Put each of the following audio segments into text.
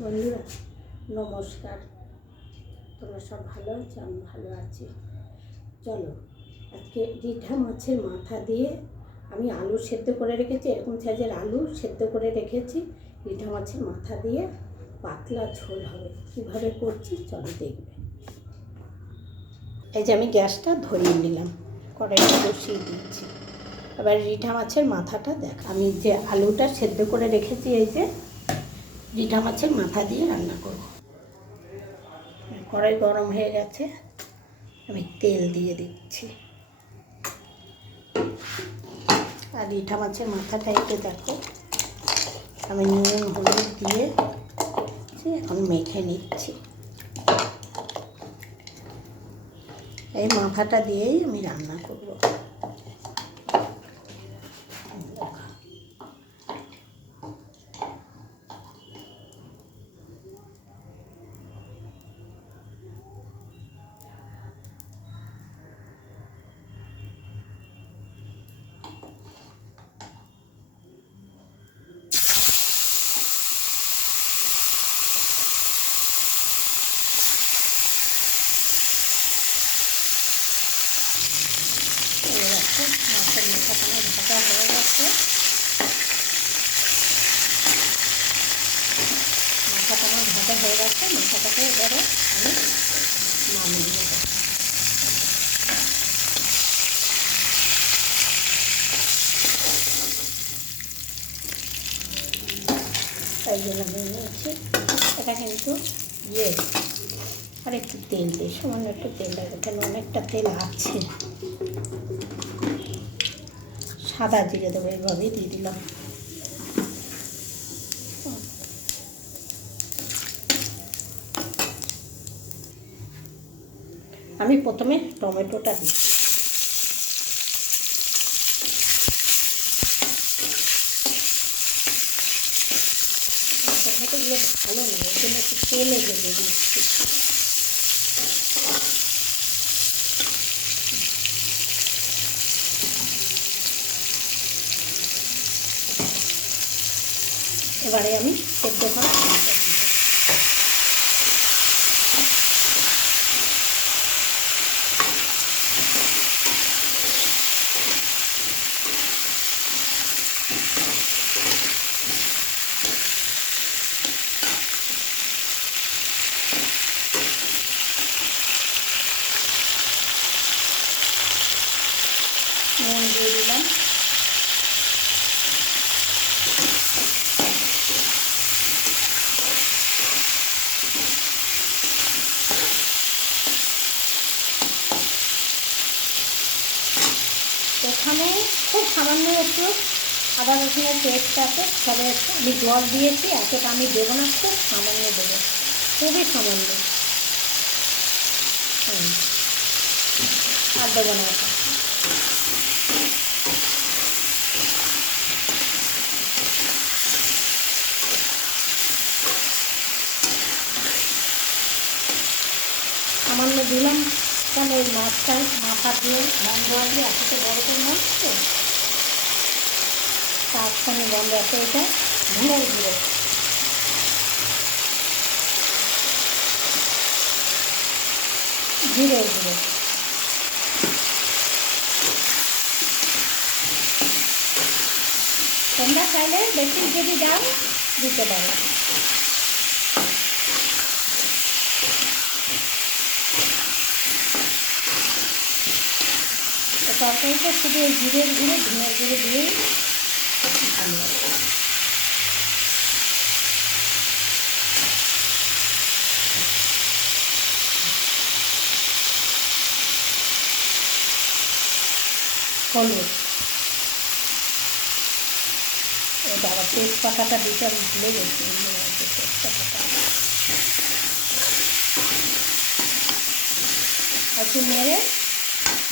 বন্ধুরা নমস্কার, তোমরা সব ভালো আছো? আমি ভালো আছি। চলো আজকে রিঠা মাছের মাথা দিয়ে আমি আলু সেদ্ধ করে রেখেছি, এরকম সাইজের আলু সেদ্ধ করে রেখেছি। রিঠা মাছের মাথা দিয়ে পাতলা ঝোল হবে। কীভাবে করছি চলো দেখবে। এই যে আমি গ্যাসটা ধরিয়ে নিলাম, কড়াইটা বসিয়ে দিয়েছি। এবার রিঠা মাছের মাথাটা দেখ, আমি যে আলুটা সেদ্ধ করে রেখেছি, এই যে রিঠা মাছের মাথা দিয়ে রান্না করব। কড়াই গরম হয়ে গেছে, আমি তেল দিয়ে দিচ্ছি। আর রিঠা মাছের মাথাটা এঁকে দেখো, আমি নুন হলুদ দিয়ে এখন মেখে নিচ্ছি। এই মাথাটা দিয়েই আমি রান্না করব। মাছের মাথাটা আমার ভাজা হয়ে গেছে। মাথাটা আমার ভাজা হয়ে গেছে, মাথাটাকে এবারে আমি নামিয়ে নেব। তাই জন্য নিয়ে নিয়েছি। এটা কিন্তু আর একটু তেল দিই, সামান্য একটু তেল লাগে, কেন অনেকটা তেল আছে। সাদা জিরে দেবো, এইভাবেই দিয়ে দিলাম। আমি প্রথমে টমেটোটা দিই। টমেটোগুলো ভালো নয়, ওই জন্য একটু তেলে ভেজে দিচ্ছি। এবারে আমি সেদ্ধ করা আলুটা দিয়ে দেবো। নুন দিয়ে দিলাম। এখানে খুব সামান্য একটু আদা রসুনের পেস্ট আছে, তবে আমি জল দিয়েছি, এতটা আমি দেবো না, খুব সামান্য দেবো, খুবই সামান্য, আর দেবো না। এটা সামান্য দিলাম, কেন এই মাছটা মাথা দিয়ে বন্ধ আসবে, এতটা বড় করে মাছ তো, তারখানে বন্ধ আছে। এটা ধনের গুঁড়ো, জিরের গুঁড়ো, তোমরা চাইলে বেশি যদি দাও দিতে পারো। তরকারিটা শুধু ওই জিরের গুঁড়ো ধনের গুঁড়ো দিয়েই ভালো লাগে। হলুদ, এটা আবার তেজপাতাটা দিতে আমি ভুলে গেছি, তেজপাতাটা একটু নেড়ে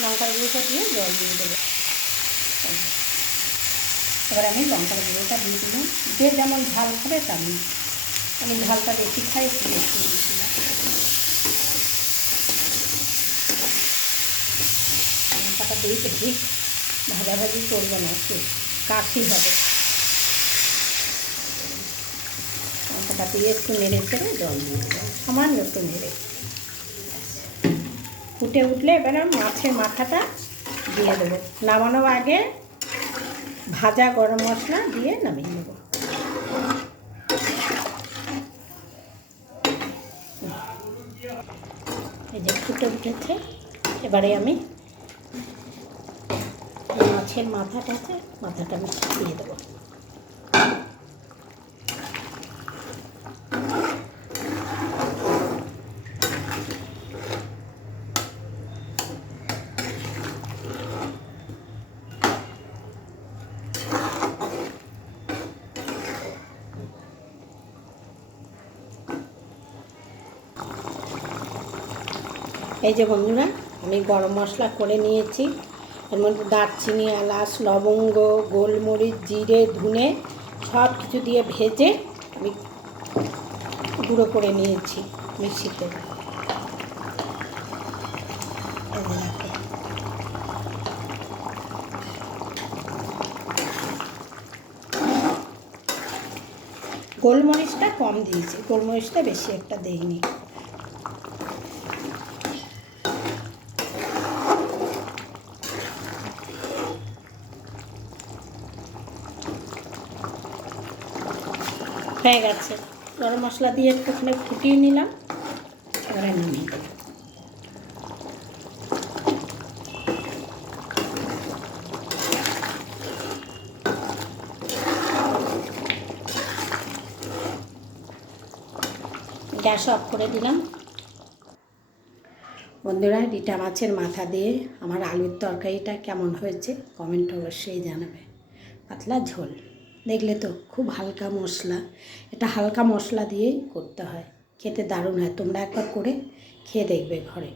লঙ্কার গুঁড়োটা দিয়ে জল দিয়ে দেবো। এবার আমি লঙ্কার গুঁড়োটা দিয়ে দিলাম, যে যেমন ঝাল খাবে তেমন। আমি ঝালটা বেশি খাই, একটু বেশি দিয়েছিলাম। লঙ্কাটা দিয়ে ঠিক ভাজাভাজি করবো না, একটু কাশি হবে। লঙ্কাটা লঙ্কা দিয়ে একটু নেড়ে চেড়ে জল দিয়ে দেবো, সামান্য একটু নেড়ে। ফুটে উঠলে এবারে মাছের মাথাটা দিয়ে দেবো। নামানোর আগে ভাজা গরম মশলা দিয়ে নামিয়ে নেব। এই যে ফুটে উঠেছে, এবারে আমি মাছের মাথাটা আমি দিয়ে দেবো। এই যে বন্ধুরা, আমি গরম মশলা করে নিয়েছি। এর মধ্যে দারচিনি, এলাচ, লবঙ্গ, গোলমরিচ, জিরে, ধনে সব কিছু দিয়ে ভেজে আমি গুঁড়ো করে নিয়েছি মিক্সিতে। গোলমরিচটা কম দিয়েছি, গোলমরিচটা বেশি একটা দেইনি। হয়ে গেছে, গরম মশলা দিয়ে একটুখানি ফুটিয়ে নিলাম, এবারে নামিয়ে দেব। গ্যাস অফ করে দিলাম। বন্ধুরা, রিঠা মাছের মাথা দিয়ে আমার আলুর তরকারিটা কেমন হয়েছে কমেন্ট অবশ্যই জানাবে। পাতলা ঝোল, দেখলে তো খুব হালকা মশলা, এটা হালকা মশলা দিয়েই করতে হয়, খেতে দারুণ হয়। তোমরা একবার করে খেয়ে দেখবে ঘরে।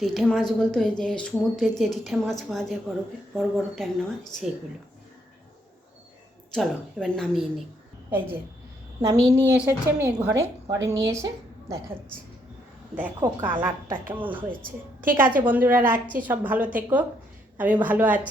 রিঠে মাছ বলতে ওই যে সমুদ্রের যে রিঠে মাছ পাওয়া যায় বড় বড় ট্যাংরা মাছ, সেইগুলো। চলো এবার নামিয়ে নিই। এই যে নামিয়ে নিয়ে এসেছি আমি ঘরে নিয়ে এসে দেখাচ্ছি। দেখো কালারটা কেমন হয়েছে। ঠিক আছে বন্ধুরা, রাখছি। সব ভালো থেকো, আমি ভালো আছি।